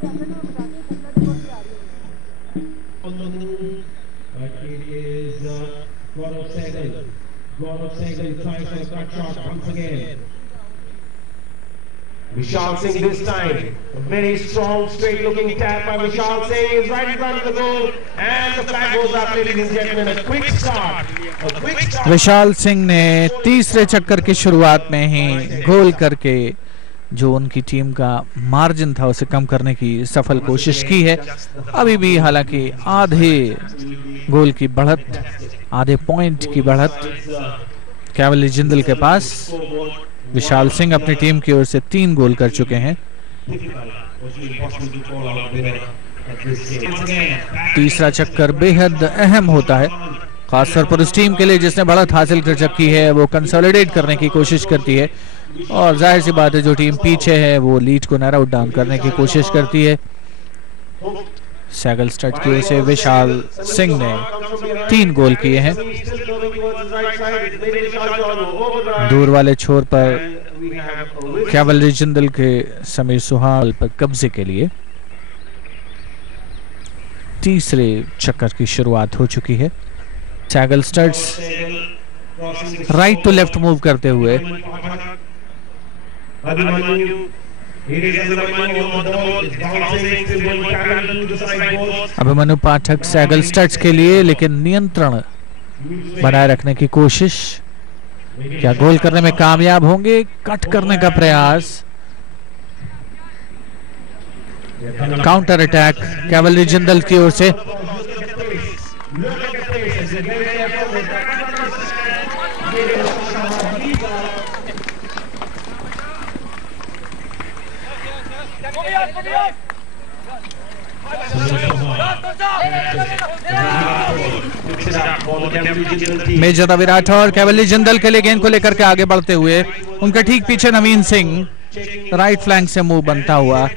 But it is Gaurav Sehgal. Gaurav Sehgal tries for a cut shot once again. Vishal Singh this time. A very strong, straight-looking tap by Vishal Singh is right in front of the goal, and the flag goes up, ladies and gentlemen. A quick start. A quick start. Vishal Singh ने तीसरे चक्कर की शुरुआत में ही गोल करके जो उनकी team का मार्जिन था उसे कम करने की सफल कोशिश की है। अभी भी हालांकि आधे गोल की बढ़त, आधे पॉइंट की बढ़त कैवली जिंदल के पास। विशाल सिंह अपनी टीम की ओर से 3 गोल कर चुके हैं। तीसरा चक्कर बेहद अहम होता है, खासतौर पर उस टीम के लिए जिसने बढ़त हासिल कर चुकी है। वो कंसोलिडेट करने की कोशिश करती है और जाहिर सी बात है जो टीम पीछे है वो लीड को नैरो डाउन करने की कोशिश करती है। सैगल स्टड की ओर से विशाल सिंह ने 3 गोल किए हैं। दूर वाले छोर पर कैवलरी जिंदल के समीर सुहाग पर कब्जे के लिए तीसरे चक्कर की शुरुआत हो चुकी है। सैगल स्टड्स राइट टू लेफ्ट मूव करते हुए अभिमन्यु पाठक सैगल स्टड्स के लिए, लेकिन नियंत्रण बनाए रखने की कोशिश। क्या गोल करने में कामयाब होंगे? कट करने का प्रयास, काउंटर अटैक कैवलरी जिंदल की ओर से। मेजर रवि राठौर कैवलरी जिंदल के लिए गेंद को लेकर के आगे बढ़ते हुए, उनके ठीक पीछे नवीन सिंह राइट फ्लैंक से मूव बनता हुआ।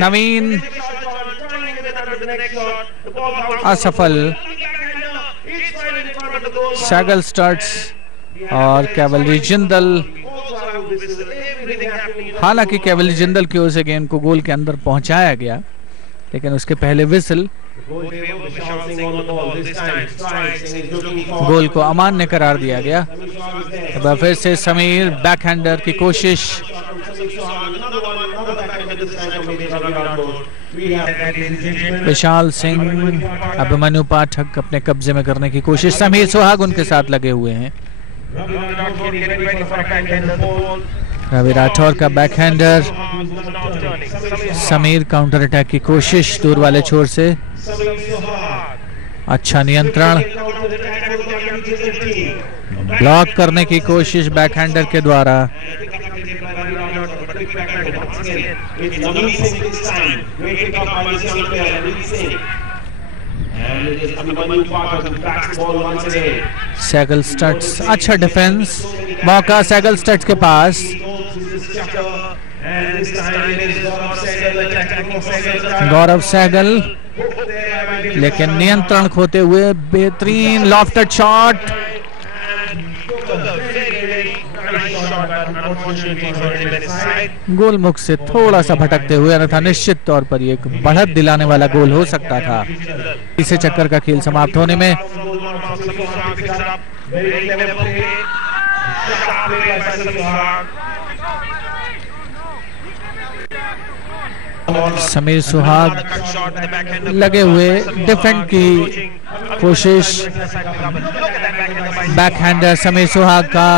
नवीन असफल। सैगल स्टड्स और कैवलरी जिंदल, हालांकि कैवलरी जिंदल की ओर से गेंद को गोल के अंदर पहुंचाया गया, लेकिन उसके पहले विसल गोल को अमान्य करार दिया गया। फिर से समीर बैकहैंडर की कोशिश। विशाल सिंह अभिमन्यु पाठक अपने कब्जे में करने की कोशिश। समीर सुहाग उनके साथ लगे हुए हैं। रवि राठौर का बैकहैंडर। समीर काउंटर अटैक की कोशिश दूर वाले छोर से। अच्छा नियंत्रण, ब्लॉक करने की कोशिश बैकहैंडर के द्वारा। सैगल स्टड्स, अच्छा डिफेंस, मौका सैगल स्टड्स के पास। गौरव सहगल, लेकिन नियंत्रण खोते हुए बेहतरीन लॉफ्टेड शॉट। गोल मुख से थोड़ा सा भटकते हुए, अन्यथा निश्चित तौर पर एक बढ़त दिलाने वाला गोल हो सकता था। इसे चक्कर का खेल समाप्त होने में समीर सुहाग लगे हुए डिफेंड की कोशिश। बैकहैंडर समीर सुहाग का।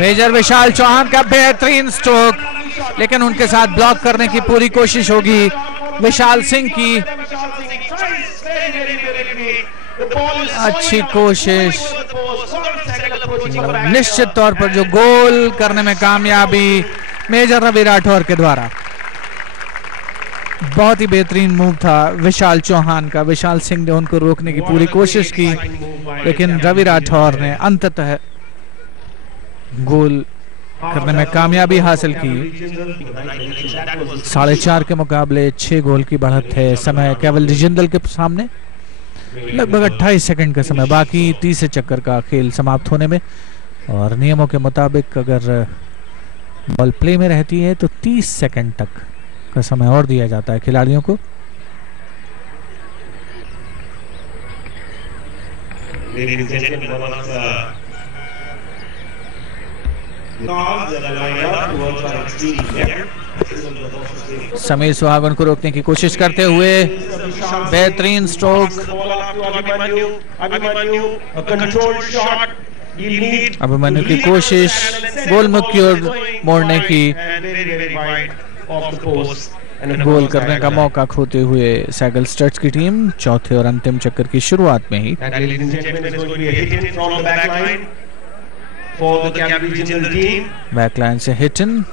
मेजर विशाल चौहान का बेहतरीन स्ट्रोक, लेकिन उनके साथ ब्लॉक करने की पूरी कोशिश होगी विशाल सिंह की। अच्छी कोशिश, निश्चित तौर पर जो गोल करने में कामयाबी मेजर रवि राठौर के द्वारा। बहुत ही बेहतरीन मूव था विशाल चौहान का। विशाल सिंह ने उनको रोकने की पूरी कोशिश की, लेकिन रवि राठौर ने अंततः गोल करने में कामयाबी हासिल की। 4.5 के मुकाबले 6 गोल की बढ़त है। समय कैवलरी जिंदल के सामने लगभग 28 सेकंड का समय बाकी तीसरे चक्कर का खेल समाप्त होने में। और नियमों के मुताबिक अगर बॉल प्ले में रहती है तो 30 सेकंड तक का समय और दिया जाता है खिलाड़ियों को। समीर सुहाग उनको रोकने की कोशिश करते हुए बेहतरीन स्ट्रोक। अभिमन्यु की कोशिश गोलमुख की ओर मोड़ने की, गोल करने का मौका खोते हुए सहगल स्टड्स की टीम चौथे और अंतिम चक्कर की शुरुआत में ही। बैकलाइन से हिट इन।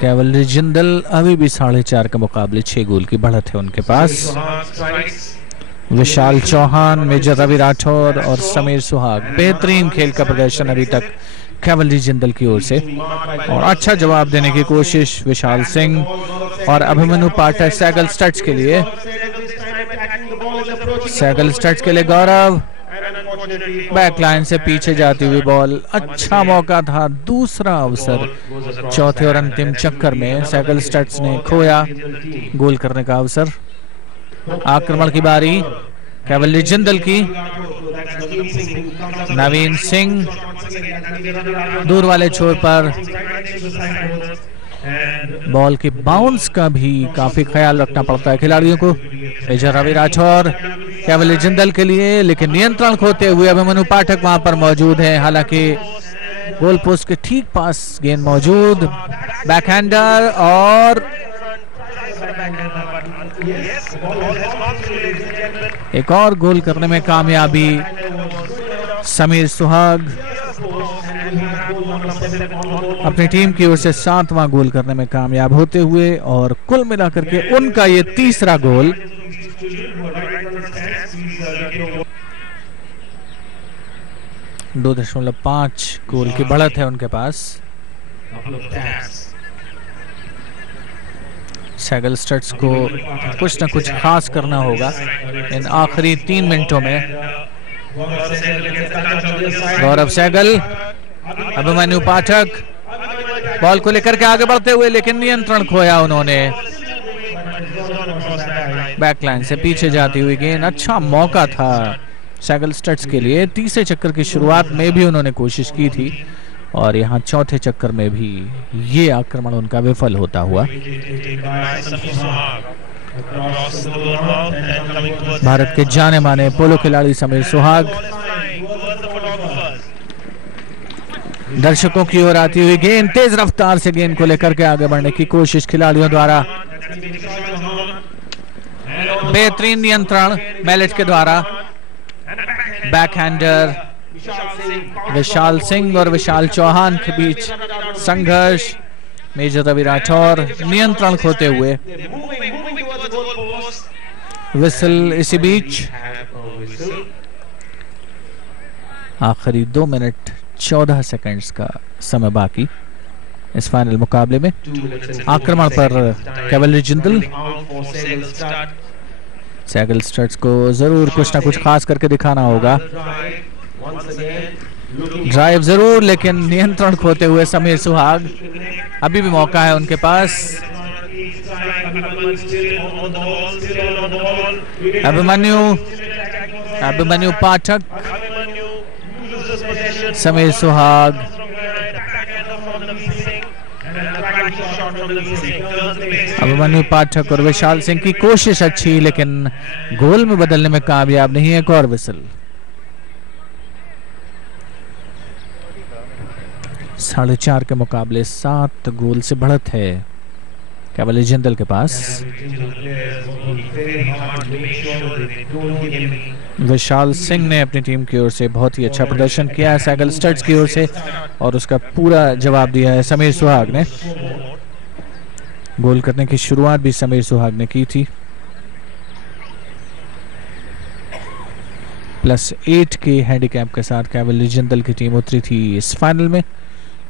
कैवलरी जिंदल अभी भी 4.5 के मुकाबले 6 गोल की बढ़त है उनके पास। विशाल चौहान, मेजर रवि राठौर और समीर सुहाग बेहतरीन खेल का प्रदर्शन अभी तक कैवलरी जिंदल की ओर से, और अच्छा जवाब देने की कोशिश विशाल सिंह और अभिमन्यु पाठक सहगल स्टड्स के लिए। सहगल स्टड्स के लिए गौरव, बैकलाइन से पीछे जाती हुई बॉल, अच्छा मौका था, दूसरा अवसर चौथे और अंतिम चक्कर में सहगल स्टड्स ने खोया गोल करने का अवसर। आक्रमण की बारी कैवलरी जिंदल की। नवीन सिंह दूर वाले छोर पर, बॉल के बाउंस का भी काफी ख्याल रखना पड़ता है खिलाड़ियों को। मेजर रवि राठौर कैवलरी जिंदल के लिए, लेकिन नियंत्रण खोते हुए अभिमन्यु पाठक वहां पर मौजूद है, हालांकि गोल पोस्ट के ठीक पास गेंद मौजूद। बैकहैंडर और एक और गोल करने में कामयाबी समीर सुहाग, अपनी टीम की ओर से 7वां गोल करने में कामयाब होते हुए, और कुल मिलाकर के उनका ये तीसरा गोल। .5 गोल की बढ़त है उनके पास। सहगल स्टड्स को कुछ न कुछ खास करना होगा इन आखिरी 3 मिनटों में। गौरव सहगल, अभिमन्यु पाठक बॉल को लेकर के आगे बढ़ते हुए, लेकिन नियंत्रण खोया उन्होंने। बैकलाइन से पीछे जाती हुई गेंद, अच्छा मौका था सहगल स्टड्स के लिए। तीसरे चक्कर की शुरुआत में भी उन्होंने कोशिश की थी, और यहाँ चौथे चक्कर में भी ये आक्रमण उनका विफल होता हुआ। भारत के जाने माने पोलो खिलाड़ी समीर सुहाग दर्शकों की ओर आती हुई गेंद, तेज रफ्तार से गेंद को लेकर के आगे बढ़ने की कोशिश खिलाड़ियों द्वारा। बेहतरीन नियंत्रण मैलेट के द्वारा। बैकहैंडर विशाल सिंह और विशाल चौहान के बीच संघर्ष। मेजर रवि राठौर नियंत्रण खोते हुए, विसल इसी बीच। आखिरी 2 मिनट 14 सेकंड्स का समय बाकी इस फाइनल मुकाबले में। आक्रमण पर कैवलरी जिंदल। सहगल स्टड्स को जरूर कुछ ना कुछ खास करके दिखाना होगा। ड्राइव जरूर, लेकिन नियंत्रण खोते हुए समीर सुहाग। अभी भी मौका है उनके पास। अभिमन्यु पाठक, समीर सुहाग, अभिमन्यु पाठक और विशाल सिंह की कोशिश अच्छी, लेकिन गोल में बदलने में कामयाब नहीं है। एक और विसल। 4.5 के मुकाबले 7 गोल से बढ़त है कैवलरी जिंदल के पास। विशाल सिंह ने अपनी टीम की ओर से बहुत ही अच्छा प्रदर्शन किया है सहगल स्टड्स की ओर से, और उसका पूरा जवाब दिया है समीर सुहाग ने। गोल करने की शुरुआत भी समीर सुहाग ने की थी। +8 के हैंडीकैप के साथ कैवलरी जिंदल की टीम उतरी थी इस फाइनल में,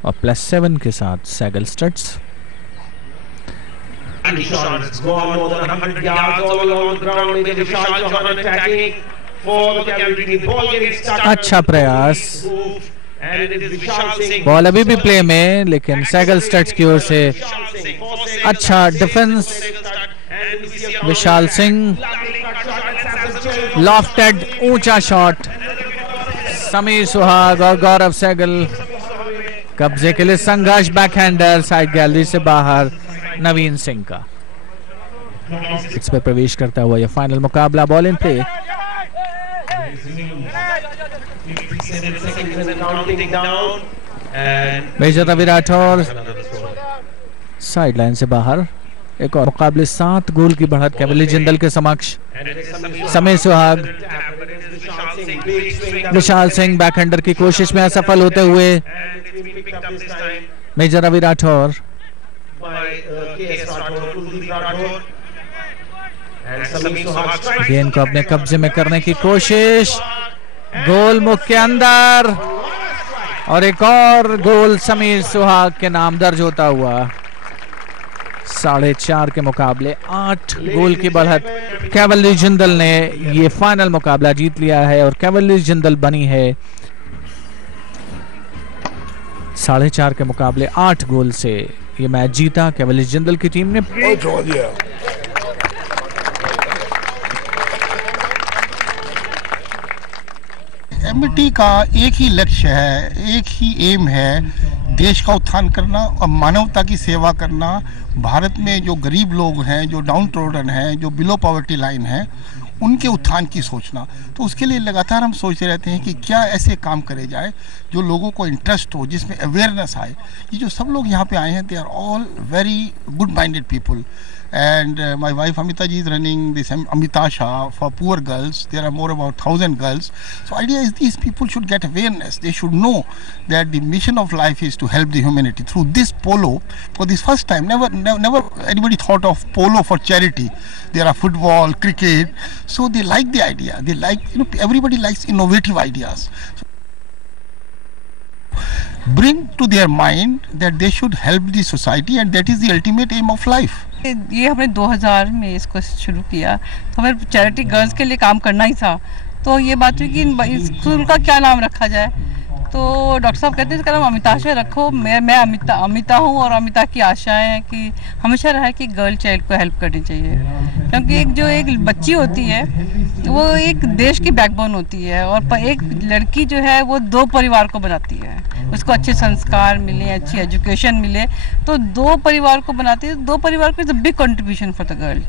और +7 के साथ सहगल स्टड्स। अच्छा प्रयास, बॉल अभी भी प्ले में, लेकिन सहगल स्टड्स की ओर से अच्छा डिफेंस। विशाल सिंह लॉफ्टेड ऊंचा शॉट। समीर सुहाग और गौरव सहगल कब्जे के लिए संघर्ष। बैकहैंडर साइड गैलरी से बाहर नवीन सिंह का इस पर प्रवेश करता हुआ यह फाइनल मुकाबला। Ball in play. Major Ravi Rathore side line से बाहर। एक और मुकाबले 7 गोल की बढ़त कैवली जिंदल के समक्ष। समीर सुहाग, विशाल सिंह बैकहैंडर की कोशिश में असफल होते हुए। मेजर रवि राठौर गेंद को अपने कब्जे में करने की कोशिश। गोल मुख के अंदर और एक और गोल समीर सुहाग के नाम दर्ज होता हुआ। 4.5 के मुकाबले 8 गोल की बढ़त। कैवली जिंदल ने ये फाइनल मुकाबला जीत लिया है और कैवली जिंदल बनी है 4.5 के मुकाबले 8 गोल से ये मैच जीता कैवली जिंदल की टीम ने। एमटी का एक ही लक्ष्य है, एक ही एम है, देश का उत्थान करना और मानवता की सेवा करना। भारत में जो गरीब लोग हैं, जो डाउन ट्रोडन हैं, जो बिलो पॉवर्टी लाइन है, उनके उत्थान की सोचना। तो उसके लिए लगातार हम सोचते रहते हैं कि क्या ऐसे काम करे जाए जो लोगों को इंटरेस्ट हो, जिसमें अवेयरनेस आए। ये जो सब लोग यहाँ पे आए हैं, they are all very good minded people. And my wife Amita ji is running this Amita Shah for poor girls. There are more about 1,000 girls. So idea is these people should get awareness. They should know that the mission of life is to help the humanity through this polo. For this first time, never anybody thought of polo for charity. There are football, cricket. So they like the idea. They like, everybody likes innovative ideas. So bring to their mind that they should help the society, and that is the ultimate aim of life. ये हमने 2000 में इसको शुरू किया, तो हमें charity girls के लिए काम करना ही था। तो ये बात हुई कि स्कूल का क्या नाम रखा जाए, तो डॉक्टर साहब कहते हैं इसका नाम अमिता शा रखो। मैं अमिता हूँ और अमिता की आशाएं हैं कि हमेशा रहा कि गर्ल चाइल्ड को हेल्प करनी चाहिए, क्योंकि एक बच्ची होती है वो एक देश की बैकबोन होती है, और एक लड़की जो है वो 2 परिवार को बनाती है। उसको अच्छे संस्कार मिले, अच्छी एजुकेशन मिले, तो 2 परिवार को बनाती है। 2 परिवार को is a big contribution for the girl.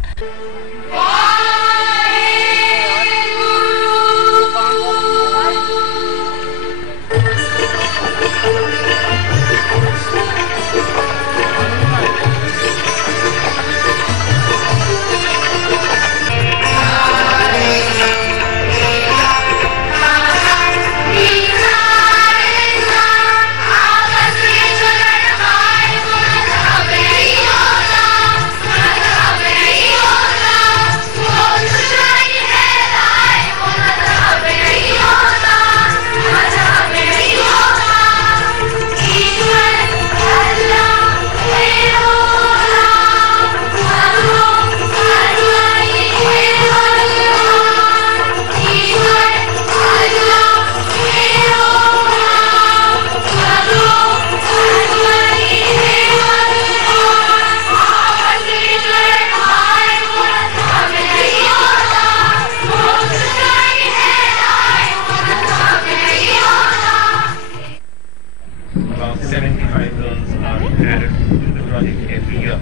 About 75 girls are added to the project every year.